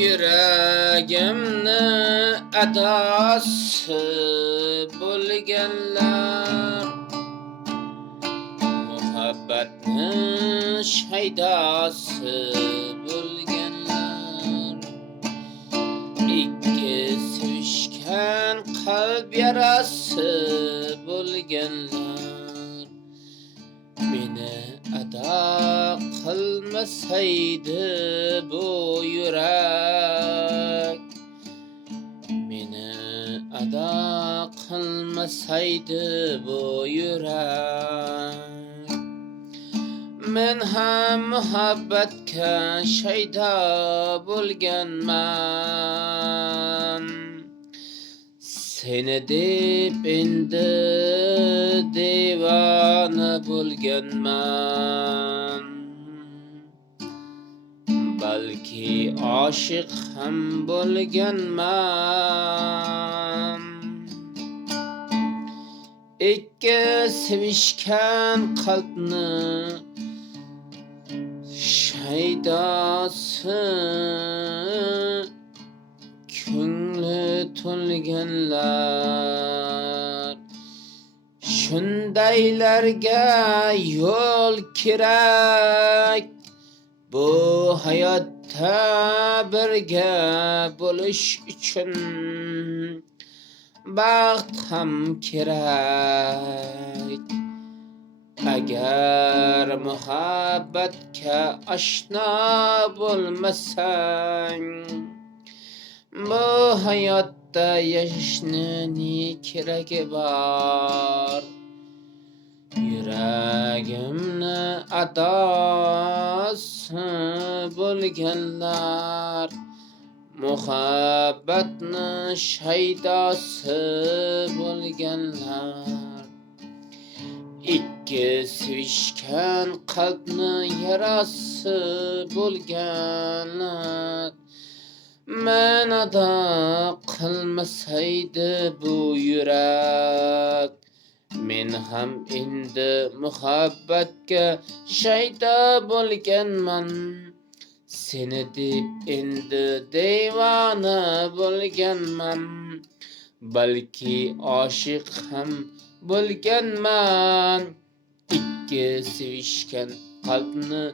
Yüreğimni adası bo'lganlar, muhabbatni shaydasi bo'lganlar, ikki sevishgan qalb yarasi bo'lganlar, meni ado qilmasaydi bu yurak, meni ado qilmasaydi bu yurak, men ham muhabbatga shaydo bo'lganman, seni deb endi devona bo'lganman. Balki oshiq ham bo'lganman, ikki sevishgan qalbni shaydosi, ko'ngli to'lganlar, shundaylarga yo'l kerak. Bu hayotda birga bo'lish uchun baxt ham kerak. Agar muhabbatga oshno bo'lmasang, bu hayotda yashashning ne keragi bor? Yuragimni adosi bo'lganlar, muhabbatni shaydosi bo'lganlar, ikki sevishgan qalbni yarasi bo'lganlar, men ado qilmasaydi bu yurak, men ham endi muhabbatga shaydo bo'lganman, seni deb endi devona bo'lganman. Balki oshiq ham bo'lganman, ikki sevishgan qalbni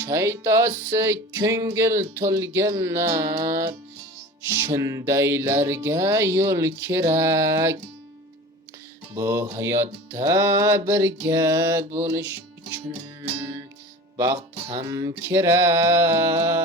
shaydosi, ko'ngil to'lganlar, shundaylarga yo'l kerak. Bu hayotda birga bo'lish uchun baxt ham kerak.